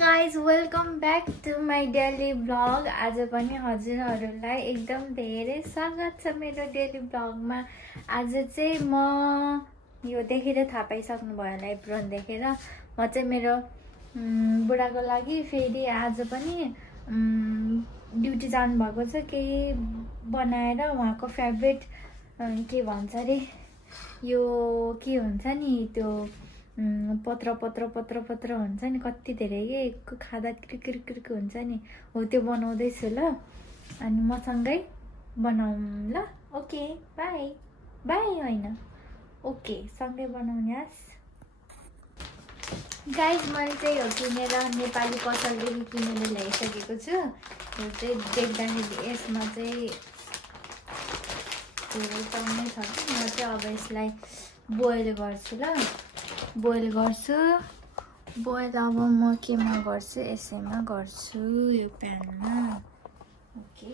Guys welcome back to my daily vlog. आज पनि हजुरहरूलाई एकदम धेरै स्वागत छ मेरो डेली ब्लगमा। आज चाहिँ म यो देखेर थाहा पाइसक्नु भयो होला एप्रोन देखेर म चाहिँ मेरो बुढाको लागि फेरि आज पनि ड्युटी जानुभएको छ। केही बनाएर उहाँको फेभरेट के भन्छ अरे यो के हुन्छ नि त्यो पत्र हुन्छ नि कति धेरै के खाँदा क्रिक हुन्छ नि हो त्यो बनाउँदैछु ल। अनि मसँगै बनाउँ ल। ओके बाई बाई होइन ओके सँगै बनाउने आस। गाइज मैले चाहिँ यो किनेर नेपाली पसलदेखि किनेर ल्याइसकेको छु। यो चाहिँ देख्दाखेरि यसमा चाहिँ धेरै चम्मै छ कि म चाहिँ अब यसलाई बोइल गर्छु ल। बोइल गर्छु। बोइल अब म केमा गर्छु यसैमा गर्छु यो प्यानमा। ओके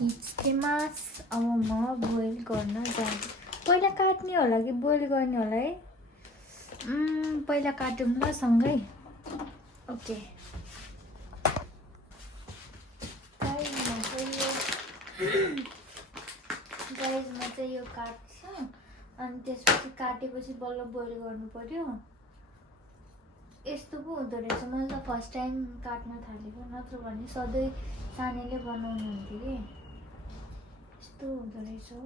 हिच्केमास अब म बोइल गर्न जान्छु। पहिला काट्ने होला कि बोइल गर्ने होला है? पहिला काटौँ ल सँगै। ओके गाइज म चाहिँ यो काट्छु अनि त्यसपछि काटेपछि बल्ल बोइल गर्नु पर्यो। यस्तो पो हुँदो रहेछ। मैले त फर्स्ट टाइम काट्न थालेको, नत्र भने सधैँ सानैले बनाउनु हुन्थ्यो कि यस्तो हुँदो रहेछ हो।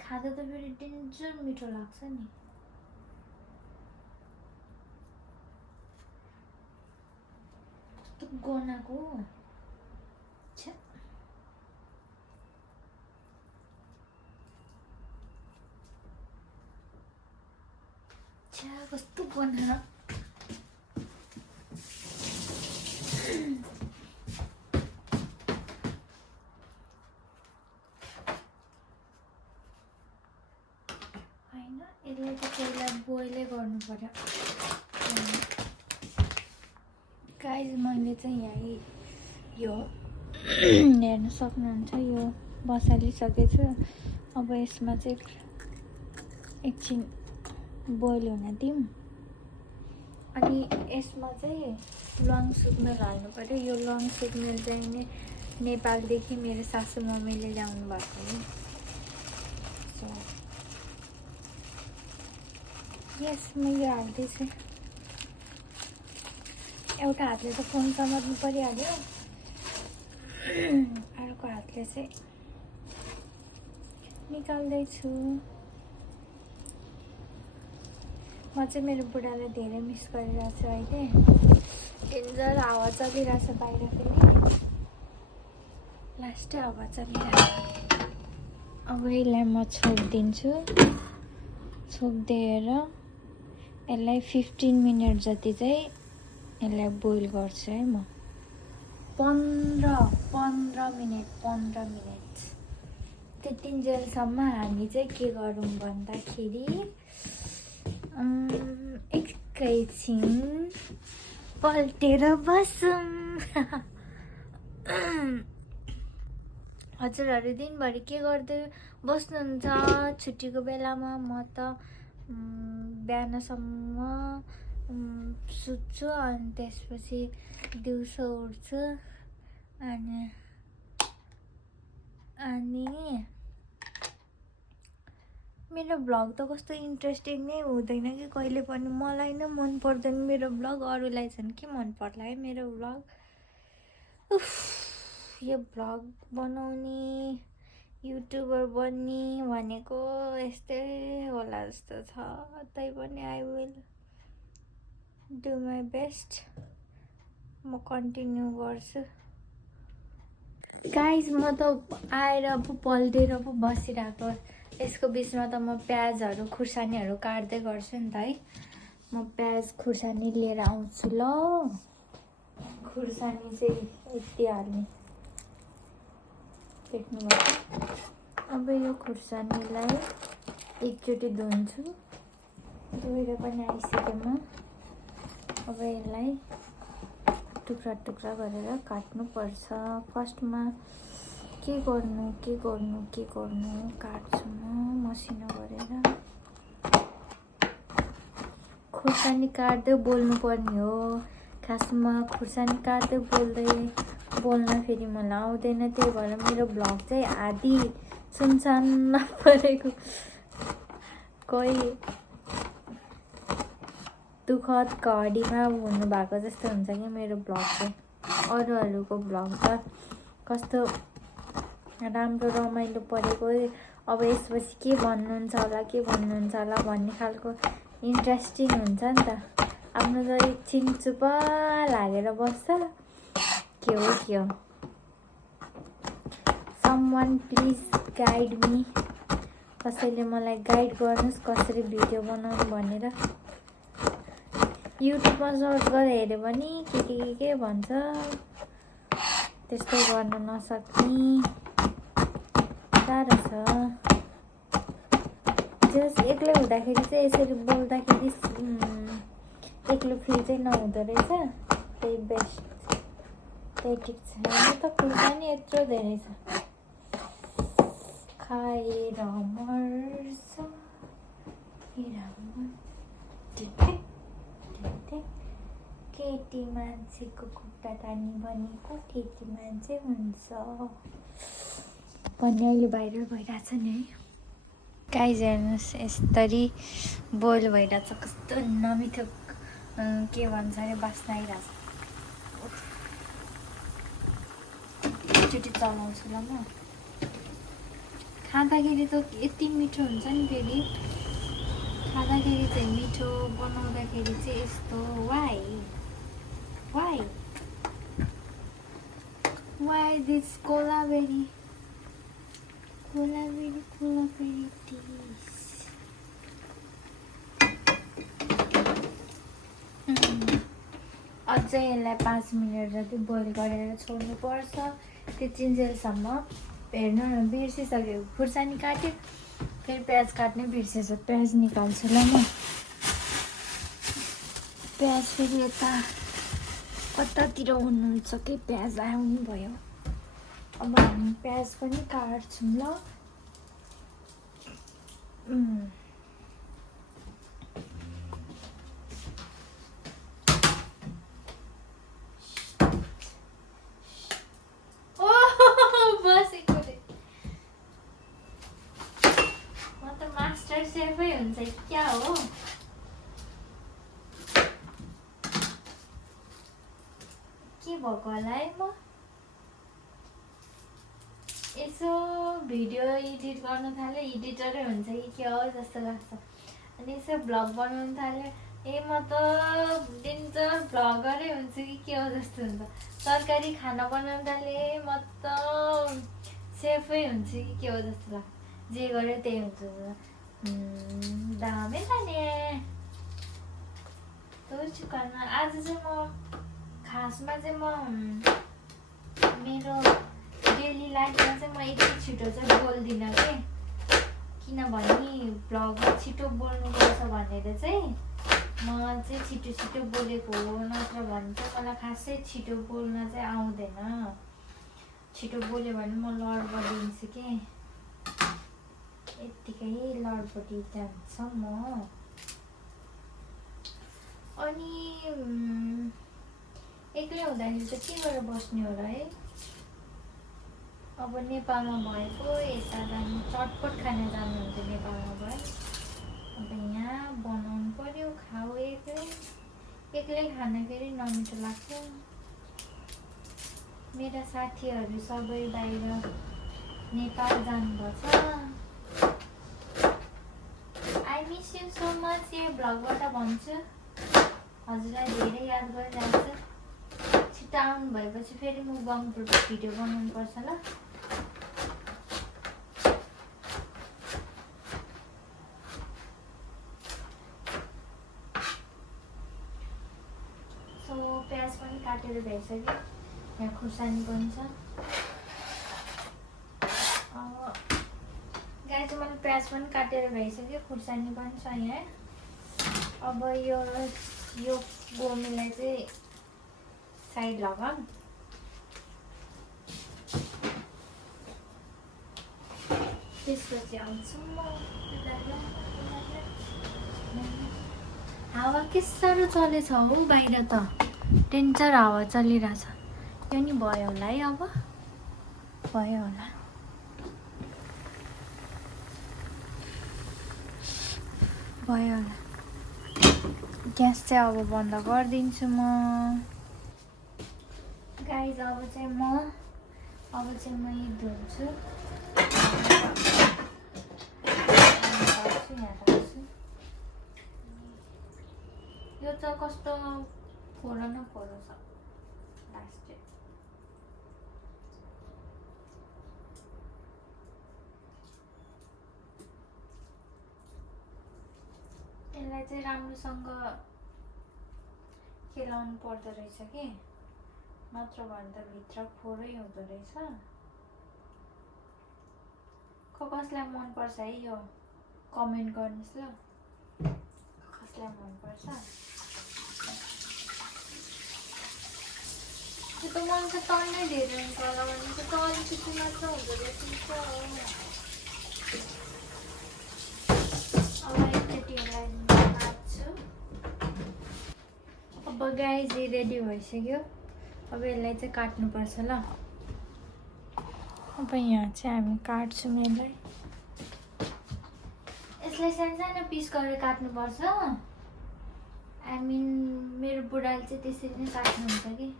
खाँदा त फेरि डेन्जर मिठो लाग्छ नि। गनाको छ्या कस्तो गना। होइन यसलाई त पहिला बोइलै गर्नु पर्यो। गाइज मैले चाहिँ यहाँ यो हेर्न सक्नुहुन्छ यो बसालिसकेछु। अब यसमा चाहिँ एकछिन बोइल हुन दिउँ। अनि यसमा चाहिँ ल्वाङ सुकमेल हाल्नु पर्यो। यो ल्वाङ सुकमेल चाहिँ नेपालदेखि मेरो सासू मम्मीले ल्याउनु भएको हो। सो यस म यो हाल्दैछु। एउटा हातले त फोन समात्नु परिहाल्यो, अर्को हातले चाहिँ निकाल्दैछु। म चाहिँ मेरो बुढालाई धेरै मिस गरिरहेको छु अहिले। डेन्जर हावा चलिरहेछ बाहिर फेरि लास्टै हावा चलिरहेछ। अब यसलाई म छोडिदिन्छु। छोपिदिएर यसलाई 15 मिनट जति चाहिँ यसलाई बोइल गर्छु है म। 15 मिनट त्यतिन्जेलसम्म हामी चाहिँ के गरौँ भन्दाखेरि एकैछिन पल्टेर बसौँ। हजुरहरू दिनभरि के गर्दै बस्नुहुन्छ छुट्टीको बेलामा? म त बिहानसम्म सुत्छु अनि त्यसपछि दिउँसो उठ्छु अनि मेरो भ्लग त कस्तो इन्ट्रेस्टिङ नै हुँदैन कि कहिले पनि। मलाई नै मन पर्दैन मेरो भ्लग, अरूलाई झन् के मन पर्ला है मेरो भ्लग। यो भ्लग बनाउने युट्युबर बन्ने भनेको यस्तै होला जस्तो छ। तैपनि I will do my best. म कन्टिन्यू गर्छु। गाइज म त आएर पो पल्टेर पो बसिरहेको। यसको बिचमा त म प्याजहरू खुर्सानीहरू काट्दै गर्छु नि त है। म प्याज खुर्सानी लिएर आउँछु ल। खुर्सानी चाहिँ यति हाल्ने देख्नुभयो। अब यो खुर्सानीलाई एकचोटि धुन्छु। धोएर पनि आइसकेँ म। अब यसलाई टुक्रा टुक्रा गरेर काट्नुपर्छ। फर्स्टमा के गर्नु काट्छु म मसिनो गरेर। खुर्सानी काट्दै बोल्नुपर्ने हो खासमा। खुर्सानी काट्दै बोल्न फेरि मलाई आउँदैन, त्यही भएर मेरो भ्लग चाहिँ आधी सुनसान परेको। कोही दुःखद घडीमा हुनुभएको जस्तो हुन्छ कि मेरो भ्लग चाहिँ। अरूहरूको भ्लग त कस्तो राम्रो रमाइलो परेको, अब यसपछि के भन्नुहुन्छ होला भन्ने खालको इन्ट्रेस्टिङ हुन्छ नि त। आफ्नो त एकछिन चुप लागेर बस्छ। के हो समवान प्लिज गाइड मी। कसैले मलाई गाइड गर्नुहोस् कसरी भिडियो बनाउनु भनेर। युट्युबमा सर्च गरेर हेऱ्यो भने के भन्छ, त्यस्तो गर्न नसक्ने साह्रो छ। जस एक्लै हुँदाखेरि चाहिँ यसरी बोल्दाखेरि एक्लो फिल चाहिँ नहुँदो रहेछ, त्यही बेस्ट, त्यही ठिक छ। त खुर्सानी यत्रो धेरै छ, खाएर मर्छ केटी मान्छेको खुट्टा तानी भनेको केटी मान्छे हुन्छ भन्ने अहिले भाइरल भइरहेछ नि है। गाइज हेर्नुहोस् यसरी बोइल भइरहेछ, कस्तो नमिठो के भन्छ अरे बास्ना आइरहेछ। एकचोटि चलाउँछु ल म। खाँदाखेरि त यति मिठो हुन्छ नि, फेरि खाँदाखेरि चाहिँ मिठो, बनाउँदाखेरि चाहिँ यस्तो। वाइ दिस कोलाबेरी टिस। अझै यसलाई 5 मिनट जति बोइल गरेर छोड्नुपर्छ। त्यो चिन्जेलसम्म हेर्नु न, बिर्सिसक्यो। खुर्सानी काट्यो, फेरि प्याज काट्नै बिर्सेछ। प्याज निकाल्छु ल म। प्याज फेरि यता कतातिर हुनुहुन्छ कि प्याज आउनु भयो। अब हामी प्याज पनि काट्छौँ ल। सेफै हुन्छ क्या हो। के भएको होला है, म यसो भिडियो एडिट गर्न थाले, एडिटरै हुन्छ कि के हो जस्तो लाग्छ। अनि यसो भ्लग बनाउनु थाले, म त डेन्जर भ्लगरै हुन्छु कि के हो जस्तो हुन्छ। तरकारी खाना बनाउनु थाले, म त सेफै हुन्छु कि के हो जस्तो लाग्छ। जे गर्यो त्यही हुन्छ। दामे खाने चिकनमा आज चाहिँ म खासमा चाहिँ म मेरो डेली लाइफमा चाहिँ म यति छिटो चाहिँ बोल्दिनँ कि, किनभने भ्लगमा छिटो बोल्नुपर्छ भनेर चाहिँ म चाहिँ छिटो बोलेको हो। नत्र भने चाहिँ मलाई खासै छिटो बोल्न चाहिँ आउँदैन। छिटो बोल्यो भने म लडबडिन्छु कि, यत्तिकै लडबडी जान्छ म। अनि एक्लै हुँदाखेरि चाहिँ के गरेर बस्ने होला है। अब नेपालमा भएको यता जानु, चटपट खाना जानुहुन्छ नेपालमा भए। अब यहाँ बनाउनु पर्यो, खाऊ एक्लै खाना फेरि नमिठो लाग्छ। मेरा साथीहरू सबै बाहिर नेपाल जानुभएको छ। I miss you so much. यो भ्लगबाट भन्छु, हजुरलाई धेरै याद गरिरहेको छु। छिटो आउनु भएपछि फेरि मुकबाङ भिडियो बनाउनु पर्छ ल। सो प्याज पनि काटेर भइसक्यो, यहाँ खुर्सानी पनि छ। गाई चाहिँ मैले प्याज पनि काटेर भइसक्यो, खुर्सानी पनि छ यहाँ। अब यो गोमीलाई चाहिँ साइड लगाऊ त्यसपछि आउँछु म हावा के साह्रो चलेछ हौ बाहिर त डेन्जर हावा चलिरहेछ यो नि भयो होला है अब भयो होला भयो होला ग्यास चाहिँ अब बन्द गरिदिन्छु म गाइज अब चाहिँ म यही धुन्छु यो चाहिँ कस्तो फोडो न फोडो छ लास्ट यसलाई चाहिँ राम्रोसँग खेलाउनु पर्दो रहेछ कि नत्र भने त भित्र फोरै हुँदो रहेछ कसलाई मनपर्छ है यो कमेन्ट गर्नुहोस् ल कसलाई मनपर्छ त्यो त मन त तन्नै धेरै हुन्छ होला भने त अलिकति मात्र हुँदो रहेछ अब एकचोटि यसलाई काट्छु अब गाइज रेडी भइसक्यो अब यसलाई चाहिँ काट्नुपर्छ ल अब यहाँ चाहिँ हामी काट्छौँ यसलाई सानो पिस गरेर काट्नुपर्छ आई मिन मेरो बुढाले चाहिँ त्यसरी नै काट्नुहुन्छ कि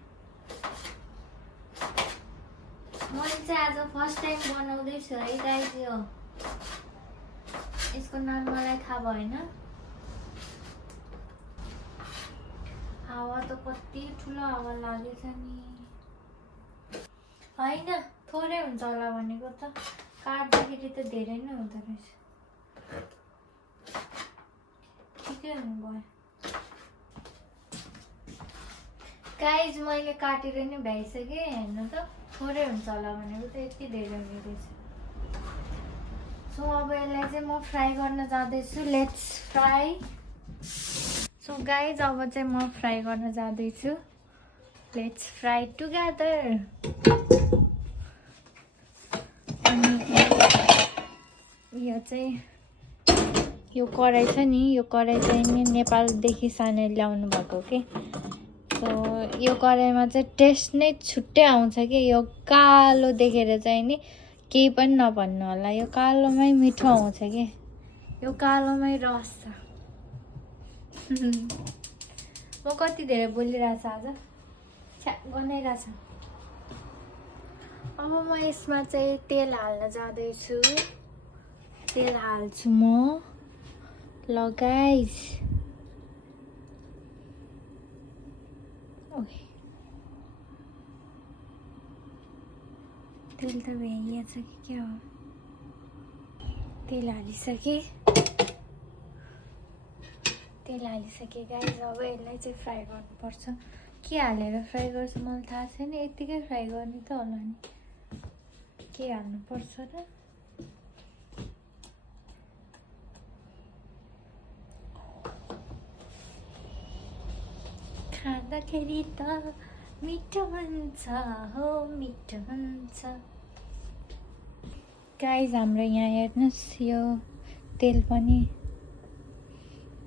मैले चाहिँ आज फर्स्ट टाइम बनाउँदैछु है गाइस यो यसको नाम मलाई थाहा भएन हावा त कति ठुलो हावा लागेछ नि होइन थोरै हुन्छ होला भनेको त काट्दाखेरि त धेरै नै हुँदो रहेछ ठिकै हुनुभयो गाइज मैले काटेर नै भ्याइसकेँ हेर्नु त थोरै हुन्छ होला भनेको त यति धेरै हुने रहेछ सो अब यसलाई चाहिँ म फ्राई गर्न जाँदैछु लेट्स फ्राई सो गाइज अब चाहिँ म फ्राई गर्न जाँदैछु लेट्स फ्राई टुगेदर अनि यो चाहिँ यो कराई छ नि यो कराई चाहिँ नि नेपालदेखि सानो ल्याउनु भएको के सो यो कराईमा चाहिँ टेस्ट नै छुट्टै आउँछ कि यो कालो देखेर चाहिँ नि केही पनि नभन्नु होला यो कालोमै मिठो आउँछ कि यो कालोमै रस छ म कति धेरै बोलिरहेछ आज छ्या गनाइरहेछ अब म यसमा चाहिँ तेल हाल्न जाँदैछु तेल हाल्छु म ल गाइस तेल त भइहाल्छ कि क्या हो तेल हालिसकेँ गाइस अब यसलाई चाहिँ फ्राई गर्नुपर्छ के हालेर फ्राई गर्छ मलाई थाहा छैन यत्तिकै फ्राई गर्ने त होला नि के हाल्नुपर्छ र खाँदाखेरि त मिठो हुन्छ हो मिठो हुन्छ गाइस हाम्रो यहाँ हेर्नुहोस् यो तेल पनि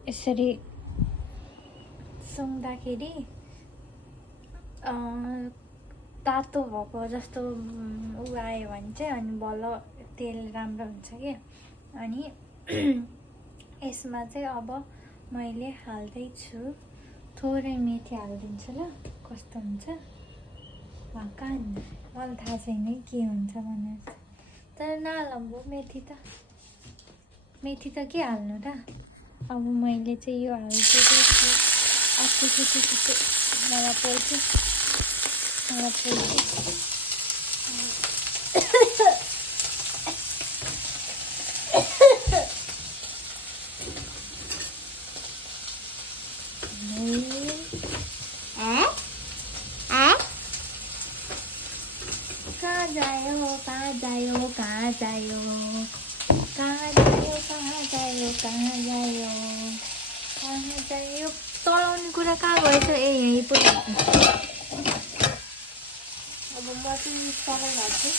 यसरी सुँग्दाखेरि तातो भएको जस्तो उ आयो भने चाहिँ अनि बल्ल तेल राम्रो हुन्छ कि अनि यसमा चाहिँ अब मैले हाल्दैछु थोरै मेथी हालिदिन्छु ल कस्तो हुन्छ कहाँ मलाई थाहा छैन के हुन्छ भनेर तर नहालौँ मेथी त के हाल्नु र अब मैले चाहिँ यो हालिदिएको मलाई पोल्छु कहाँ जायो चलाउने कुरा कहाँ गएछ ए यहीँ पुरा सबै हाल्छु।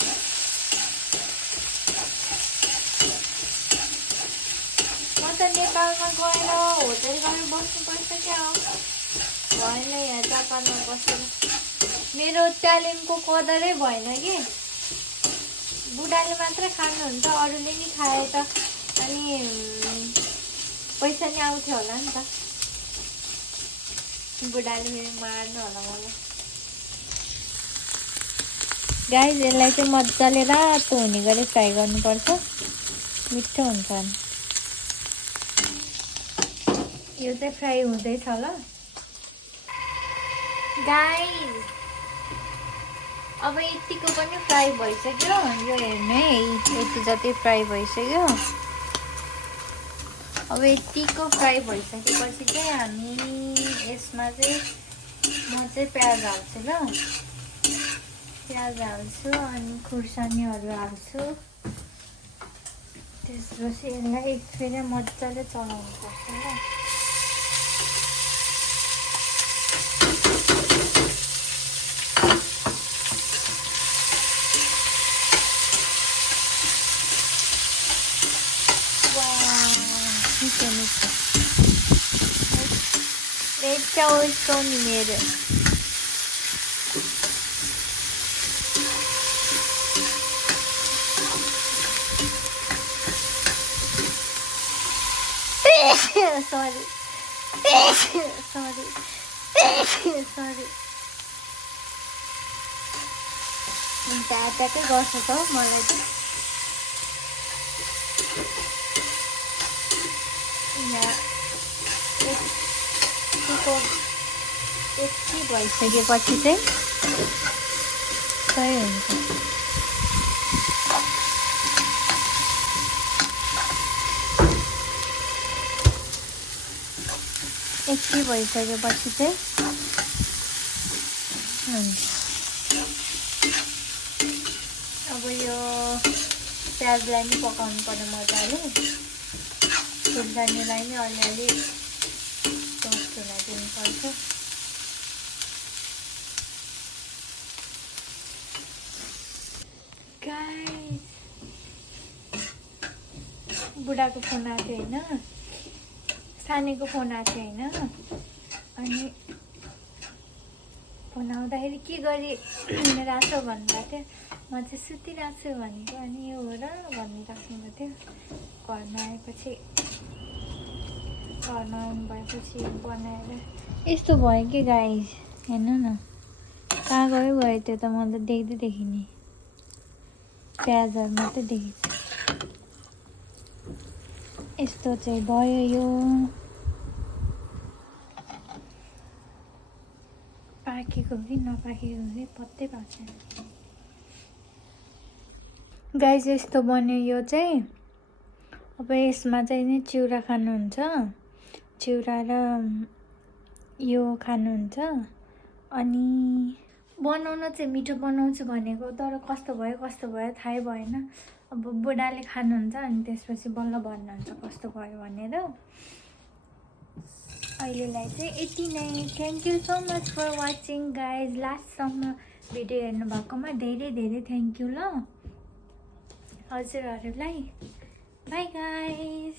म त नेपालमा गएर होटल गरेर बस्नुपर्छ क्या हो, भएन यहाँ जापानमा बसेर। मेरो ट्यालेन्टको कदरै भएन कि, बुढाले मात्र खानुहुन्छ, अरूले नि खाए त अनि पैसा नि आउँथ्यो होला नि त। बुढाले फेरि मार्नु होला मलाई। गाइस यसलाई चाहिँ मजाले रातो हुने गरी फ्राई गर्नुपर्छ, मिठो हुन्छ नि। यो चाहिँ फ्राई हुँदैछ ल गाइस। अब यतिको पनि फ्राई भइसक्यो, यो हेर्नु है, यति जति फ्राई भइसक्यो। अब यतिको फ्राई भइसकेपछि चाहिँ हामी यसमा चाहिँ म चाहिँ प्याज हाल्छु ल, प्याज हाल्छु अनि खुर्सानीहरू हाल्छु। त्यसपछि यसलाई फेरि मजाले चलाउनु पर्छ ल। Echa oito mineiro. Sorry. Sorry. Sorry. ट्याकै गर्छ त मलाई त। यति भइसकेपछि चाहिँ सही हुन्छ। यति भइसकेपछि चाहिँ अब यो प्याजलाई नि पकाउनु पर्यो मजाले, खुर्सानीलाई नि अलिअलि टोस्ट हुन दिनुपर्छ। गाइस बुढाको फोन आएको थियो होइन, सानीको फोन आएको थियो होइन, अनि फोन आउँदाखेरि के गरिरहेको छौ भन्नुभएको थियो। म चाहिँ सुतिरहेको छु भनेको, अनि यो हो र भनिराख्नु भएको थियो। घरमा आउनु भएपछि बनाएर यस्तो भयो कि गाइस, हेर्नु न कहाँ गयो त्यो त, म त देख्दिनँ, प्याजहरू मात्रै देखेको छु। यस्तो चाहिँ भयो यो। पाकेको कि नपाकेको कि पत्तै भएको छैन गाइस। यस्तो बन्यो यो चाहिँ। अब यसमा चाहिँ नि चिउरा खानुहुन्छ, चिउरा र यो खानुहुन्छ। अनि बनाउन चाहिँ मिठो बनाउँछु भनेको, तर कस्तो भयो थाहै भएन। अब बुढाले खानुहुन्छ अनि त्यसपछि बल्ल भन्नुहुन्छ कस्तो भयो भनेर। अहिलेलाई चाहिँ यति नै। Thank you so much for watching guys. लास्टसम्म भिडियो हेर्नु भएकोमा धेरै धेरै थ्याङ्क यू ल हजुरहरूलाई। Bye guys.